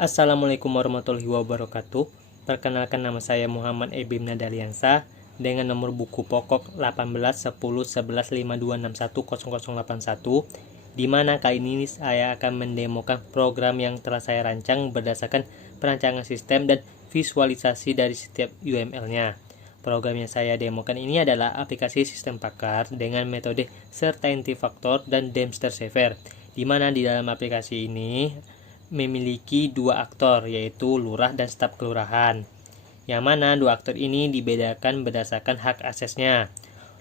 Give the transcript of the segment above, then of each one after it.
Assalamualaikum warahmatullahi wabarakatuh. Perkenalkan, nama saya Muhammad Ebim Nadaliansa dengan nomor buku pokok 18 10 11 5261 di mana kali ini saya akan mendemokan program yang telah saya rancang berdasarkan perancangan sistem dan visualisasi dari setiap UML-nya. Program yang saya demokan ini adalah aplikasi sistem pakar dengan metode Certainty Factor dan Dempster Saver, di mana di dalam aplikasi ini memiliki dua aktor, yaitu lurah dan staf kelurahan. Yang mana dua aktor ini dibedakan berdasarkan hak aksesnya.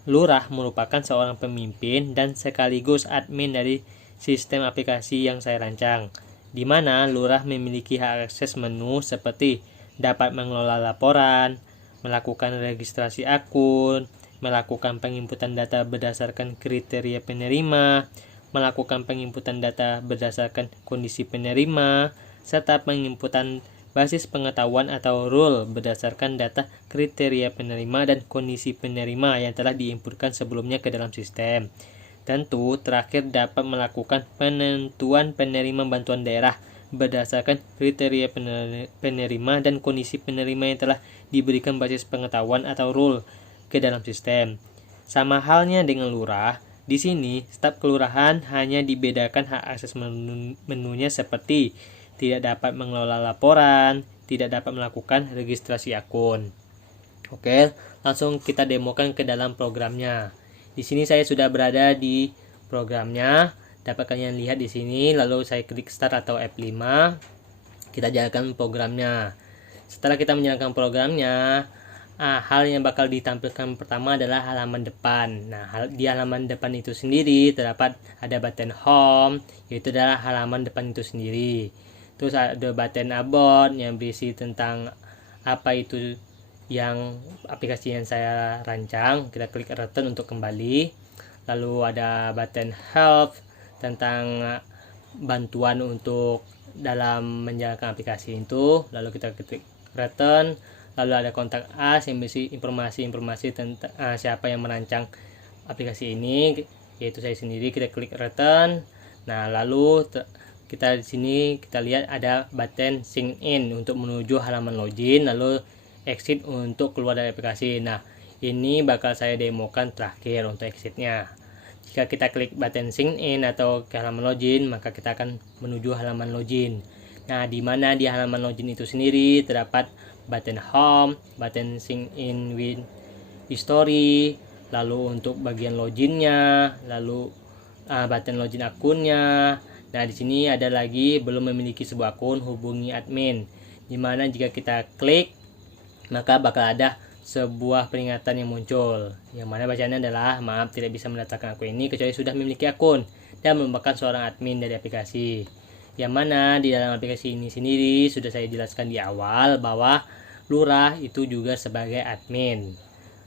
Lurah merupakan seorang pemimpin dan sekaligus admin dari sistem aplikasi yang saya rancang, di mana lurah memiliki hak akses menu seperti dapat mengelola laporan, melakukan registrasi akun, melakukan penginputan data berdasarkan kriteria penerima, melakukan penginputan data berdasarkan kondisi penerima, serta penginputan basis pengetahuan atau rule berdasarkan data kriteria penerima dan kondisi penerima yang telah diinputkan sebelumnya ke dalam sistem. Tentu, terakhir dapat melakukan penentuan penerima bantuan daerah berdasarkan kriteria penerima dan kondisi penerima yang telah diberikan basis pengetahuan atau rule ke dalam sistem. Sama halnya dengan lurah, di sini, staf kelurahan hanya dibedakan hak akses menunya seperti tidak dapat mengelola laporan, tidak dapat melakukan registrasi akun. Oke, langsung kita demokan ke dalam programnya. Di sini saya sudah berada di programnya. Dapat kalian lihat di sini, lalu saya klik start atau F5. Kita jalankan programnya. Setelah kita menjalankan programnya, hal yang bakal ditampilkan pertama adalah halaman depan. Nah, di halaman depan itu sendiri terdapat ada button home, yaitu adalah halaman depan itu sendiri. Terus ada button about yang berisi tentang apa itu yang aplikasi yang saya rancang. Kita klik return untuk kembali. Lalu ada button help tentang bantuan untuk dalam menjalankan aplikasi itu. Lalu kita klik return. Lalu ada kontak us yang berisi informasi-informasi tentang siapa yang merancang aplikasi ini, yaitu saya sendiri. Kita klik return. Nah, lalu kita di sini kita lihat ada button sign in untuk menuju halaman login, lalu exit untuk keluar dari aplikasi. Nah, ini bakal saya demokan terakhir untuk exitnya. Jika kita klik button sign in atau ke halaman login, maka kita akan menuju halaman login. Nah, di mana di halaman login itu sendiri terdapat button home, button sign in with history, lalu untuk bagian loginnya, lalu button login akunnya. Nah, di sini ada lagi belum memiliki sebuah akun, hubungi admin. Di mana jika kita klik, maka bakal ada sebuah peringatan yang muncul, yang mana bacaannya adalah maaf tidak bisa mendaftarkan akun ini kecuali sudah memiliki akun dan merupakan seorang admin dari aplikasi. Yang mana di dalam aplikasi ini sendiri sudah saya jelaskan di awal bahwa lurah itu juga sebagai admin.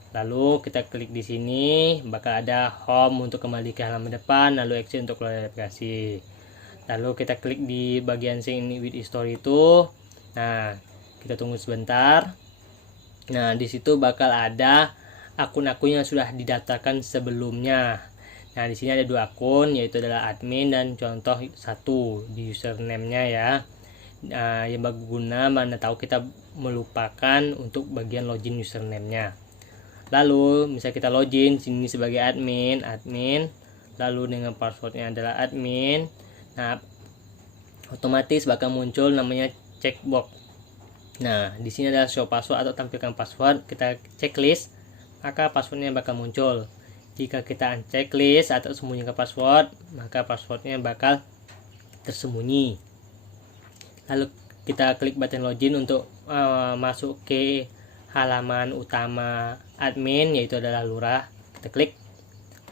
Lalu kita klik di sini, bakal ada home untuk kembali ke halaman depan, lalu exit untuk keluar dari aplikasi. Lalu kita klik di bagian sign in with history itu. Nah, kita tunggu sebentar. Nah, di situ bakal ada akun-akun yang sudah didaftarkan sebelumnya. Nah, di sini ada dua akun, yaitu adalah admin dan contoh satu di username-nya ya. Nah, yang berguna mana tahu kita melupakan untuk bagian login username-nya. Lalu, misalnya kita login sini sebagai admin, lalu dengan passwordnya adalah admin. Nah, otomatis bakal muncul namanya checkbox. Nah, di sini adalah show password atau tampilkan password. Kita checklist, maka passwordnya bakal muncul. Jika kita unchecklist atau sembunyikan password, maka passwordnya bakal tersembunyi. Lalu kita klik button login untuk masuk ke halaman utama admin, yaitu adalah lurah. Kita klik.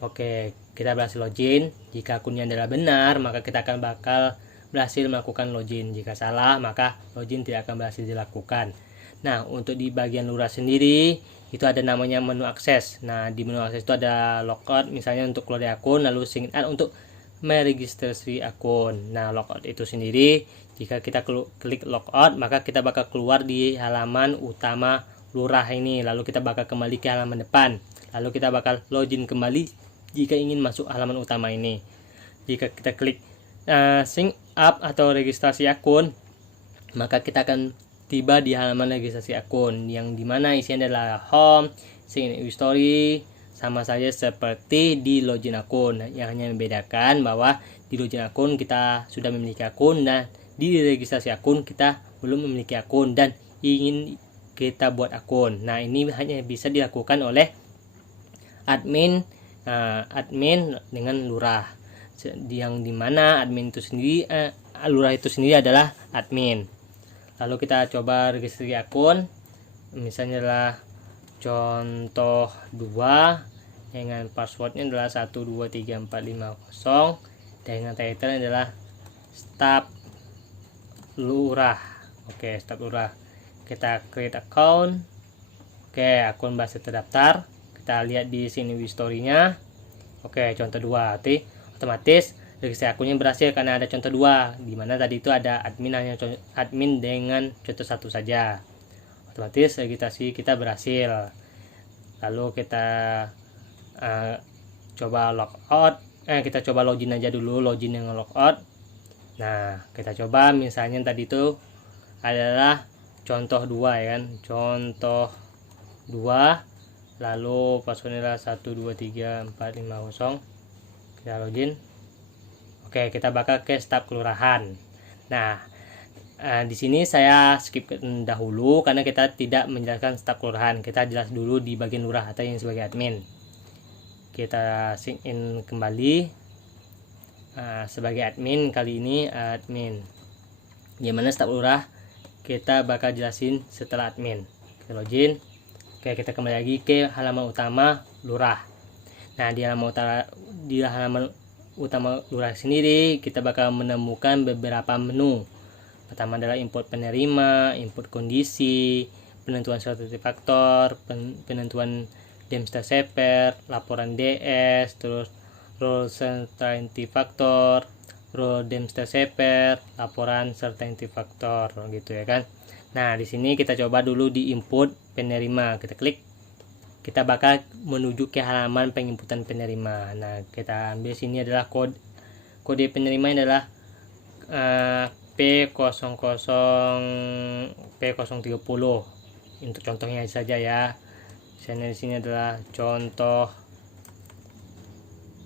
Oke, kita berhasil login. Jika akunnya adalah benar, maka kita akan bakal berhasil melakukan login. Jika salah, maka login tidak akan berhasil dilakukan. Nah, untuk di bagian lurah sendiri itu ada namanya menu akses. Nah, di menu akses itu ada logout misalnya untuk keluar dari akun, lalu sign out untuk meregistrasi akun. Nah, logout itu sendiri jika kita klik logout, maka kita bakal keluar di halaman utama lurah ini, lalu kita bakal kembali ke halaman depan. Lalu kita bakal login kembali jika ingin masuk halaman utama ini. Jika kita klik sign up atau registrasi akun, maka kita akan tiba di halaman registrasi akun yang dimana isinya adalah home, sign in history, sama saja seperti di login akun. Yang hanya membedakan bahwa di login akun kita sudah memiliki akun dan di registrasi akun kita belum memiliki akun dan ingin kita buat akun. Nah, ini hanya bisa dilakukan oleh admin dengan lurah, yang dimana admin itu sendiri lurah itu sendiri adalah admin. Lalu kita coba registrasi akun, misalnya adalah contoh 2 dengan passwordnya adalah 123450 dengan title adalah staf lurah. Oke, staf lurah. Kita create account. Oke, akun bahasa terdaftar. Kita lihat di sini history-nya. Oke, contoh 2. Otomatis registrasi akunnya berhasil karena ada contoh 2, di mana tadi itu ada admin dengan contoh 1 saja. Otomatis registrasi kita berhasil. Lalu kita coba logout. Kita coba login aja dulu, login dengan logout. Nah, kita coba misalnya tadi itu adalah contoh 2 ya kan, contoh 2, lalu passwordnya adalah 123450. Kita login. Oke, kita bakal ke staf kelurahan. Nah, di sini saya skip dahulu karena kita tidak menjelaskan staf kelurahan. Kita jelas dulu di bagian lurah atau yang sebagai admin. Kita sign in kembali sebagai admin, kali ini admin. Gimana staf lurah kita bakal jelasin setelah admin. Kita login. Oke, kita kembali lagi ke halaman utama lurah. Nah, di halaman utama lurah sendiri kita bakal menemukan beberapa menu. Pertama adalah import penerima, import kondisi, penentuan suatu faktor, penentuan Dempster Shaper, laporan DS, terus role certainty factor, role Dempster Shaper, laporan certainty factor, gitu ya kan. Nah, di sini kita coba dulu di input penerima. Kita klik. Kita bakal menuju ke halaman penginputan penerima. Nah, kita ambil sini adalah kode penerima adalah P00 P030. Untuk contohnya saja ya. Misalnya di sini adalah contoh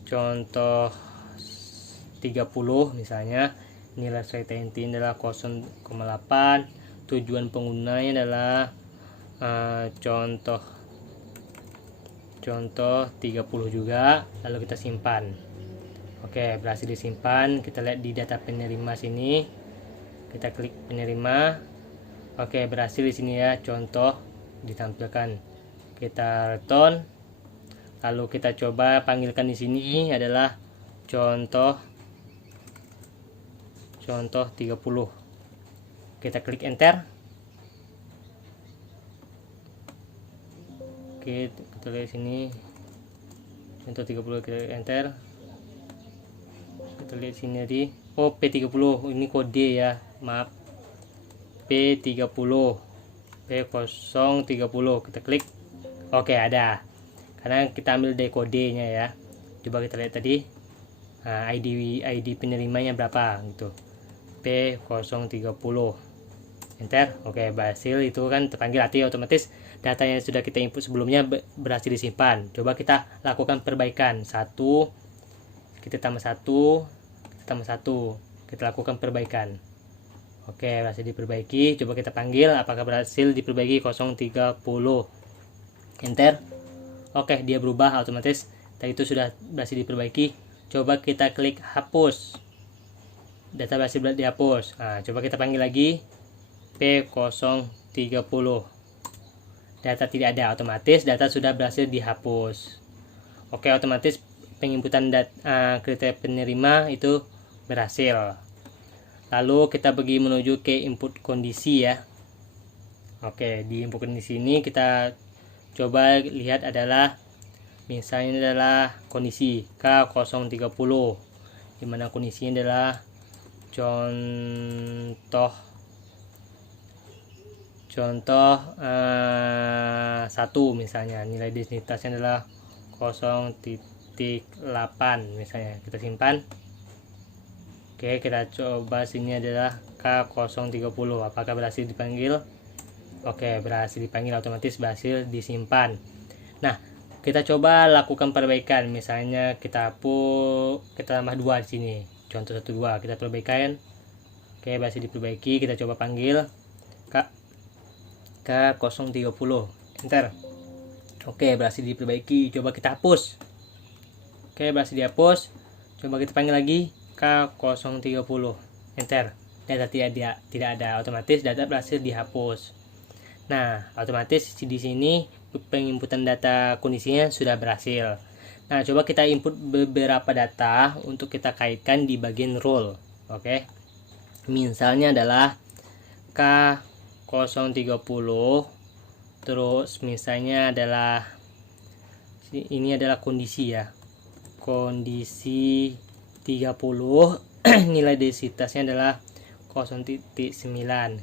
30 misalnya. Nilai certainty adalah 0,8. Tujuan penggunanya adalah contoh 30 juga. Lalu kita simpan. Oke, berhasil disimpan. Kita lihat di data penerima sini. Kita klik penerima. Oke, berhasil di sini ya, contoh ditampilkan. Kita return. Lalu kita coba panggilkan di sini adalah contoh 30. Kita klik enter. Oke, kita lihat sini contoh 30, kita enter. Kita lihat sini tadi, oh P30 ini kode ya, maaf, P30 P030. Kita klik. Oke, ada, karena kita ambil dari kodenya ya. Coba kita lihat tadi, nah, ID penerimanya berapa gitu, P030. Enter. Oke, berhasil, itu kan terpanggil, artinya otomatis data yang sudah kita input sebelumnya berhasil disimpan. Coba kita lakukan perbaikan. Kita tambah 1, kita lakukan perbaikan. Oke, berhasil diperbaiki. Coba kita panggil apakah berhasil diperbaiki 030. Enter. Oke, dia berubah otomatis. Tadi itu sudah berhasil diperbaiki. Coba kita klik hapus. Data berhasil dihapus. Nah, coba kita panggil lagi P030. Data tidak ada, otomatis data sudah berhasil dihapus. Oke, otomatis penginputan kriteria penerima itu berhasil. Lalu kita pergi menuju ke input kondisi ya. Oke, di input kondisi ini kita coba lihat adalah misalnya adalah kondisi K030, dimana kondisinya adalah contoh 1 misalnya, nilai identitasnya adalah 0.8 misalnya. Kita simpan. Oke, kita coba sini adalah K030. Apakah berhasil dipanggil? Oke, berhasil dipanggil, otomatis berhasil disimpan. Nah, kita coba lakukan perbaikan. Misalnya kita tambah 2 di sini. Contoh 1 2, kita perbaikan. Oke, berhasil diperbaiki. Kita coba panggil K030. Enter. Oke, berhasil diperbaiki. Coba kita hapus. Oke, berhasil dihapus. Coba kita panggil lagi K030. Enter. Data tidak ada, otomatis data berhasil dihapus. Nah, otomatis di sini penginputan data kondisinya sudah berhasil. Nah, coba kita input beberapa data untuk kita kaitkan di bagian role. Oke. Misalnya adalah K030. Terus misalnya adalah ini adalah kondisi ya. Kondisi 30. Nilai densitasnya adalah 0.9.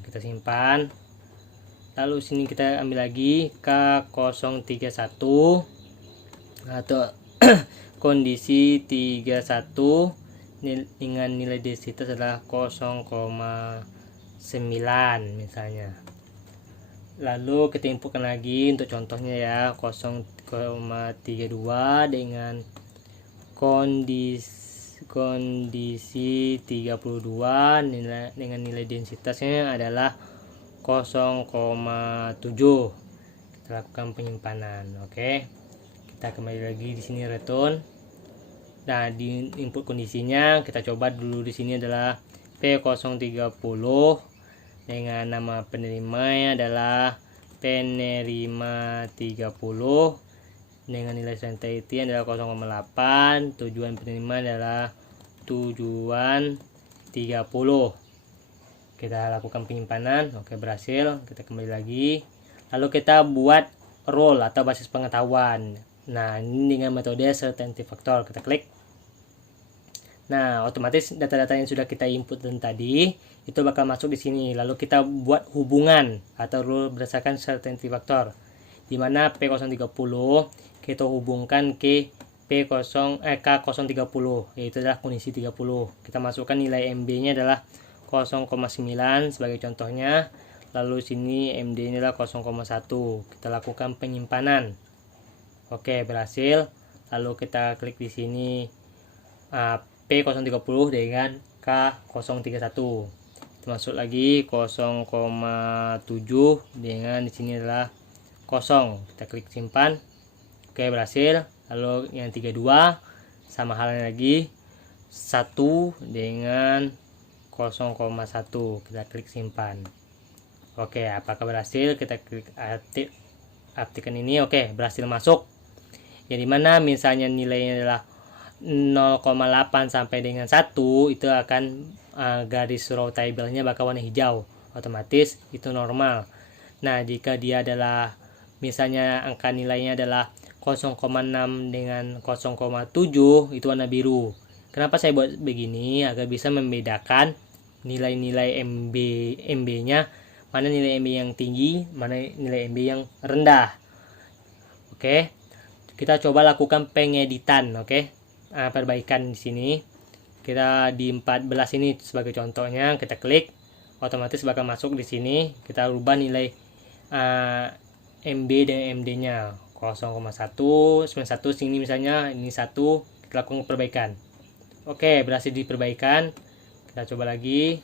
Kita simpan. Lalu sini kita ambil lagi K031 atau kondisi 31 dengan nilai densitas adalah 0,9 misalnya. Lalu kita inputkan lagi untuk contohnya ya, 0,32 dengan kondisi 32 dengan nilai densitasnya adalah 0,7. Kita lakukan penyimpanan. Oke. Kita kembali lagi di sini return. Nah, di input kondisinya kita coba dulu di sini adalah P030 dengan nama penerimanya adalah penerima 30 dengan nilai sensitivity adalah 0,8. Tujuan penerima adalah tujuan 30. Kita lakukan penyimpanan. Oke, berhasil. Kita kembali lagi. Lalu kita buat role atau basis pengetahuan. Nah, ini dengan metode certainty factor. Kita klik. Nah, otomatis data-data yang sudah kita input tadi itu bakal masuk di sini. Lalu kita buat hubungan atau rule berdasarkan certainty factor, di mana P030 kita hubungkan ke K030, yaitu adalah kondisi 30. Kita masukkan nilai MB-nya adalah 0,9 sebagai contohnya. Lalu sini MD-nya adalah 0,1. Kita lakukan penyimpanan. Oke, berhasil. Lalu kita klik di sini P030 dengan K031. Masuk lagi 0,7 dengan di sini adalah 0. Kita klik simpan. Oke, berhasil. Lalu yang 32 sama halnya lagi 1 dengan 0,1. Kita klik simpan. Oke, apakah berhasil? Kita klik aktifkan ini. Oke, berhasil masuk. Yang dimana misalnya nilainya adalah 0,8 sampai dengan 1, itu akan garis row table-nya bakal warna hijau, otomatis itu normal. Nah, jika dia adalah misalnya angka nilainya adalah 0,6 dengan 0,7, itu warna biru. Kenapa saya buat begini? Agar bisa membedakan nilai-nilai MB-nya, mana nilai MB yang tinggi, mana nilai MB yang rendah. Oke. Kita coba lakukan pengeditan, oke. Perbaikan di sini. Kita di 14 ini sebagai contohnya, kita klik, otomatis bakal masuk di sini. Kita rubah nilai MB dan MD-nya 0,191 sini misalnya, ini 1, kita lakukan perbaikan. Oke, berhasil diperbaikan. Kita coba lagi.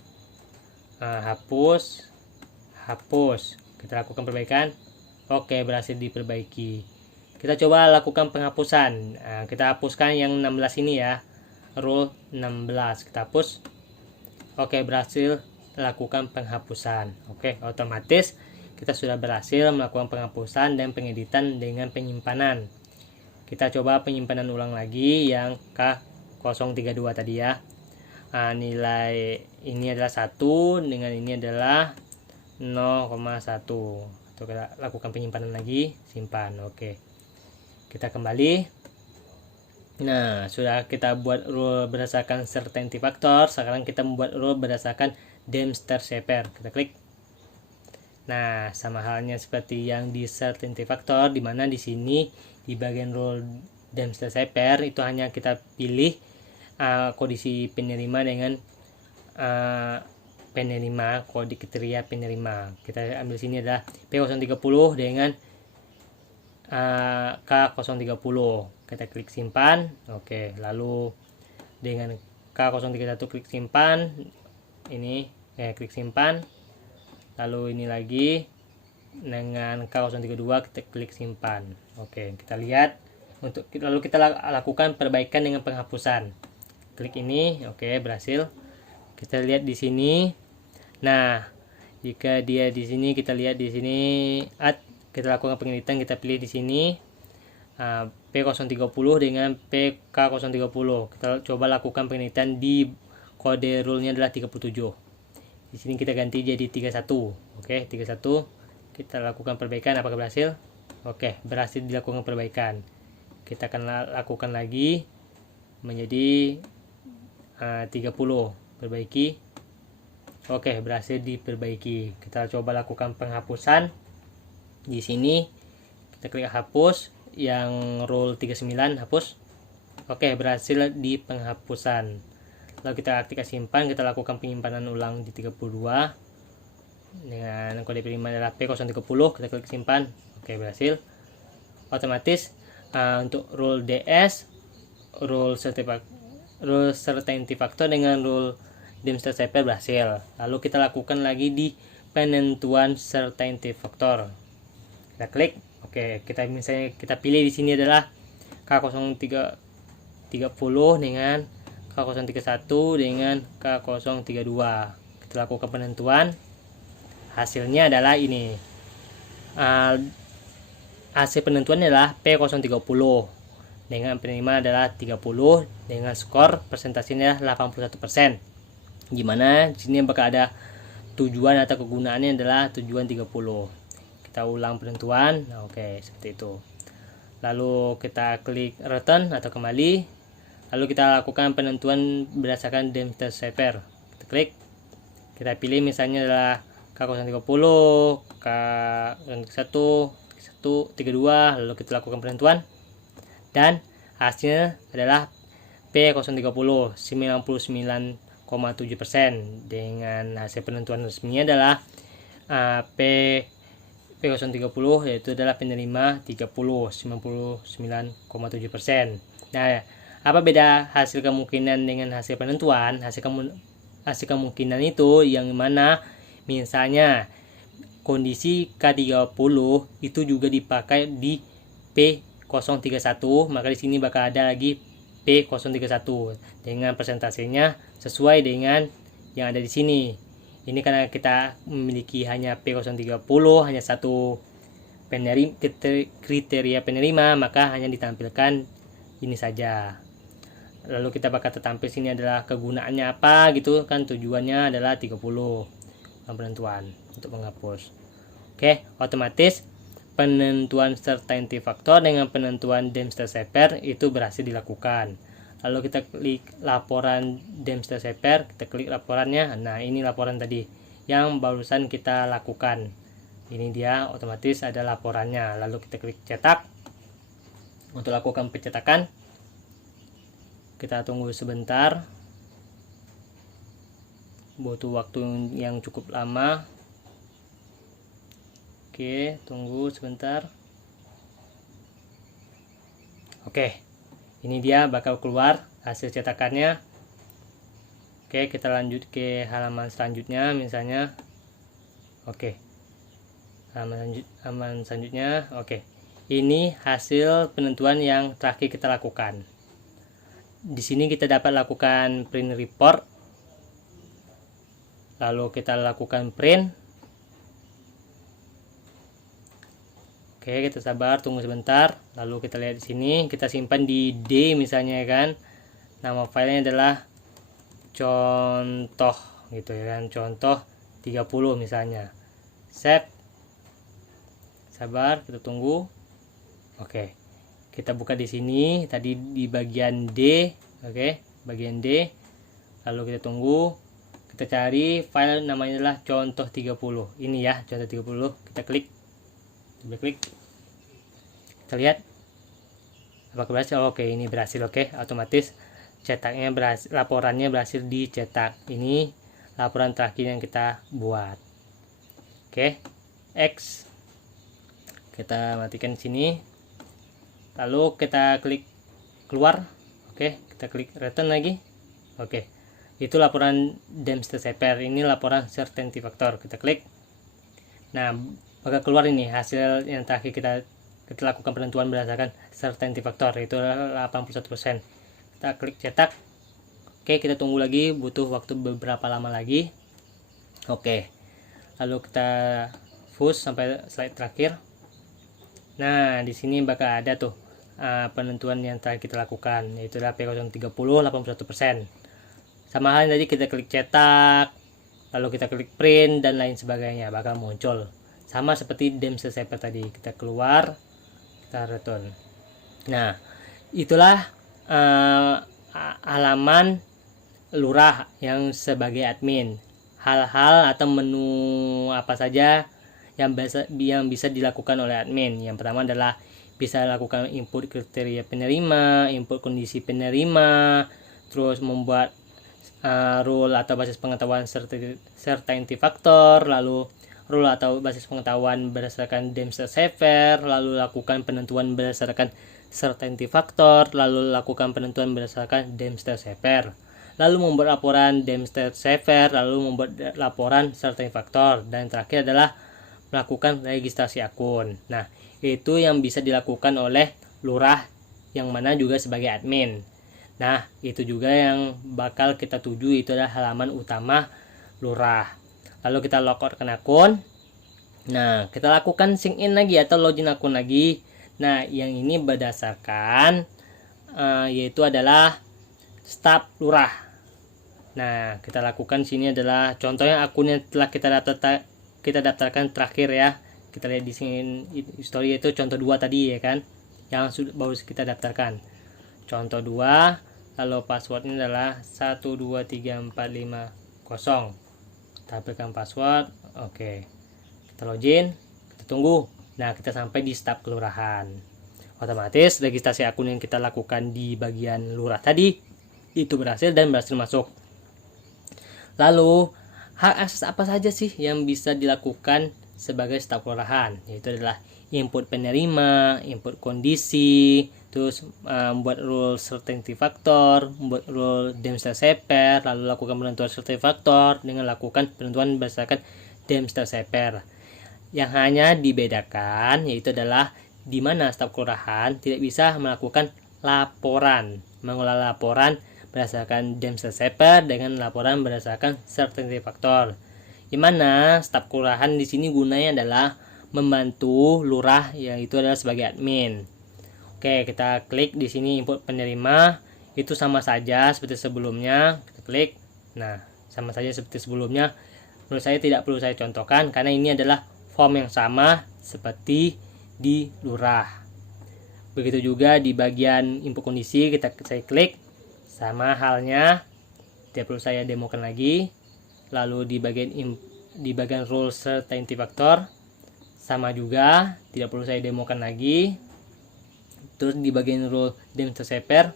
Hapus. Kita lakukan perbaikan. Oke, berhasil diperbaiki. Kita coba lakukan penghapusan. Kita hapuskan yang 16 ini ya, rule 16. Kita hapus. Oke, berhasil lakukan penghapusan. Oke, otomatis kita sudah berhasil melakukan penghapusan dan pengeditan dengan penyimpanan. Kita coba penyimpanan ulang lagi yang K032 tadi ya. Nilai ini adalah 1 dengan ini adalah 0,1. Kita lakukan penyimpanan lagi, simpan. Oke. Kita kembali. Nah, sudah kita buat rule berdasarkan certainty factor. Sekarang kita membuat rule berdasarkan Dempster Shaper. Kita klik. Nah, sama halnya seperti yang di certainty factor, di mana di sini di bagian rule Dempster Shaper itu hanya kita pilih kondisi penerima dengan penerima, kode kriteria penerima. Kita ambil sini adalah P030 dengan K030. Kita klik simpan. Oke, lalu dengan K031 klik simpan. Ini klik simpan. Lalu ini lagi dengan K032 kita klik simpan. Oke, kita lihat lalu kita lakukan perbaikan dengan penghapusan. Klik ini, oke, berhasil. Kita lihat di sini. Nah, jika dia di sini, kita lihat di sini, kita lakukan pengeditan, kita pilih di sini P030 dengan PK030. Kita coba lakukan pengeditan di kode rule-nya adalah 37. Di sini kita ganti jadi 31. Oke, 31. Kita lakukan perbaikan, apakah berhasil? Oke, berhasil dilakukan perbaikan. Kita akan lakukan lagi menjadi 30. Perbaiki. Oke, berhasil diperbaiki. Kita coba lakukan penghapusan. Di sini kita klik hapus, yang rule 39 hapus. Oke, berhasil di penghapusan. Lalu kita aktifkan simpan, kita lakukan penyimpanan ulang di 32 dengan kode penerima adalah P030. Kita klik simpan. Oke, berhasil. Otomatis untuk rule DS, rule certainty factor dengan rule Dempster Shaper berhasil. Lalu kita lakukan lagi di penentuan certainty factor. Kita klik. Oke, misalnya kita pilih di sini adalah K030 dengan K031 dengan K032. Kita lakukan penentuan. Hasilnya adalah ini. Hasil penentuan adalah P030 dengan penerima adalah 30 dengan skor persentasenya 81%. Gimana? Di sini bakal ada tujuan atau kegunaannya adalah tujuan 30. Kita ulang penentuan. Nah, oke, seperti itu. Lalu kita klik return atau kembali. Lalu kita lakukan penentuan berdasarkan Dempster Shaper. Kita klik. Kita pilih misalnya adalah K030, K1, 32, lalu kita lakukan penentuan. Dan hasilnya adalah P030 99,7%. Dengan hasil penentuan resminya adalah P030 yaitu adalah penerima 99,7%. Nah, apa beda hasil kemungkinan dengan hasil penentuan? Hasil kemungkinan itu yang mana misalnya kondisi K30 itu juga dipakai di P031, maka di sini bakal ada lagi P031 dengan persentasenya sesuai dengan yang ada di sini. Ini karena kita memiliki hanya P030, hanya satu kriteria penerima, maka hanya ditampilkan ini saja. Lalu kita bakal tertampil sini adalah kegunaannya apa gitu kan, tujuannya adalah 30 penentuan untuk menghapus. Oke, otomatis penentuan certainty factor dengan penentuan Dempster Shaper itu berhasil dilakukan. Lalu kita klik laporan Dempster Shaper, kita klik laporannya. Nah, ini laporan tadi yang barusan kita lakukan. Ini dia, otomatis ada laporannya. Lalu kita klik cetak. Untuk lakukan pencetakan, kita tunggu sebentar. Butuh waktu yang cukup lama. Oke, tunggu sebentar. Oke, ini dia bakal keluar hasil cetakannya. Oke, kita lanjut ke halaman selanjutnya misalnya. Oke, halaman selanjutnya. Oke, ini hasil penentuan yang terakhir kita lakukan. Di sini kita dapat lakukan print report. Lalu kita lakukan print. Oke, kita sabar, tunggu sebentar. Lalu kita lihat di sini, kita simpan di D misalnya kan. Nama filenya adalah contoh gitu ya kan, contoh 30 misalnya. Save. Sabar, kita tunggu. Oke. Kita buka di sini, tadi di bagian D, oke, bagian D. Lalu kita tunggu. Kita cari file namanya adalah contoh 30. Ini ya, contoh 30. Kita klik. Kita lihat apakah berhasil. Oke, ini berhasil. Oke, otomatis cetaknya berhasil, laporannya berhasil dicetak. Ini laporan terakhir yang kita buat. Oke, X. Kita matikan sini. Lalu kita klik keluar. Oke, kita klik return lagi. Oke. Itu laporan Dempster-Shaper. Ini laporan certainty factor. Kita klik. Nah, bakal keluar ini hasil yang terakhir kita lakukan penentuan berdasarkan certainty factor, itu 81%. Kita klik cetak. Oke, kita tunggu lagi, butuh waktu beberapa lama lagi. Oke, lalu kita push sampai slide terakhir. Nah, di sini bakal ada tuh penentuan yang terakhir kita lakukan, yaitu P030 81%. Sama halnya tadi, kita klik cetak, lalu kita klik print dan lain sebagainya, bakal muncul sama seperti Dempster-Shaper tadi. Kita keluar, kita return. Nah, itulah halaman lurah yang sebagai admin. Hal-hal atau menu apa saja yang bisa dilakukan oleh admin. Yang pertama adalah bisa lakukan input kriteria penerima, input kondisi penerima, terus membuat rule atau basis pengetahuan certainty factor, lalu rule atau basis pengetahuan berdasarkan Dempster-Shaper, lalu lakukan penentuan berdasarkan certainty factor, lalu lakukan penentuan berdasarkan Dempster-Shaper, lalu membuat laporan Dempster-Shaper, lalu membuat laporan certainty factor, dan terakhir adalah melakukan registrasi akun. Nah, itu yang bisa dilakukan oleh lurah yang mana juga sebagai admin. Nah, itu juga yang bakal kita tuju, itu adalah halaman utama lurah. Lalu kita logout ke akun. Nah, kita lakukan sign in lagi atau login akun lagi. Nah, yang ini berdasarkan yaitu adalah staf lurah. Nah, kita lakukan sini adalah contohnya akun yang telah kita daftarkan terakhir ya. Kita lihat di sini history itu contoh 2 tadi ya kan, yang baru kita daftarkan. Contoh 2, lalu passwordnya adalah 123450. Tampilkan password. Oke, kita login, kita tunggu. Nah, kita sampai di staf kelurahan. Otomatis registrasi akun yang kita lakukan di bagian lurah tadi itu berhasil dan berhasil masuk. Lalu hak akses apa saja sih yang bisa dilakukan sebagai staf kelurahan? Yaitu adalah input penerima, input kondisi, terus membuat rule certainty factor, membuat rule Dempster-Shaper, lalu lakukan penentuan certainty factor dengan lakukan penentuan berdasarkan Dempster-Shaper. Yang hanya dibedakan yaitu adalah di mana staf kelurahan tidak bisa melakukan laporan, mengelola laporan berdasarkan Dempster-Shaper dengan laporan berdasarkan certainty factor. Di mana staf kelurahan di sini gunanya adalah membantu lurah, yaitu adalah sebagai admin. Oke, kita klik di sini input penerima, itu sama saja seperti sebelumnya. Kita klik. Nah, sama saja seperti sebelumnya. Menurut saya tidak perlu saya contohkan karena ini adalah form yang sama seperti di lurah. Begitu juga di bagian input kondisi, saya klik. Sama halnya, tidak perlu saya demokan lagi. Lalu di bagian rule certainty factor sama juga, tidak perlu saya demokan lagi. Terus di bagian rule Dempster-Shaper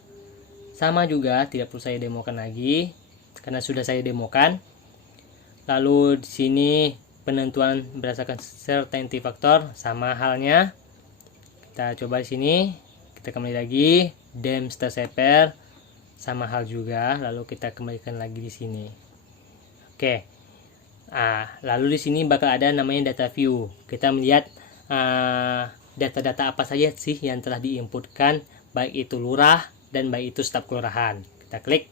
sama juga, tidak perlu saya demokan lagi karena sudah saya demokan. Lalu di sini penentuan berdasarkan certainty factor sama halnya. Kita coba di sini, kita kembali lagi Dempster-Shaper sama hal juga, lalu kita kembalikan lagi di sini. Oke. Lalu di sini bakal ada namanya data view. Kita melihat data-data apa saja sih yang telah diinputkan, baik itu lurah dan baik itu staf kelurahan. Kita klik.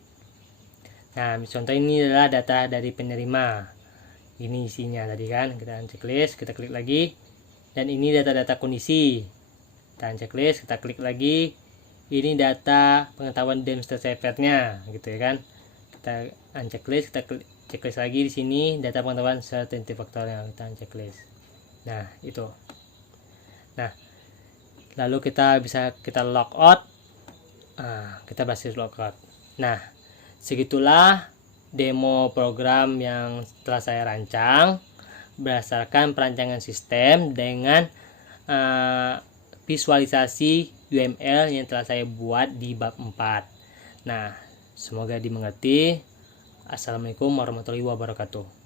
Nah, contoh ini adalah data dari penerima. Ini isinya tadi kan, kita checklist, kita klik lagi. Dan ini data-data kondisi. Kita checklist, kita klik lagi. Ini data pengetahuan Dempster-Shaper-nya, gitu ya kan. Kita unchecklist, kita klik checklist lagi di sini, data pengetahuan certainty factor yang kita checklist. Nah, itu. Nah, lalu kita log out. Kita berhasil log out. Nah, segitulah demo program yang telah saya rancang berdasarkan perancangan sistem dengan visualisasi UML yang telah saya buat di bab 4. Nah, semoga dimengerti. Assalamualaikum warahmatullahi wabarakatuh.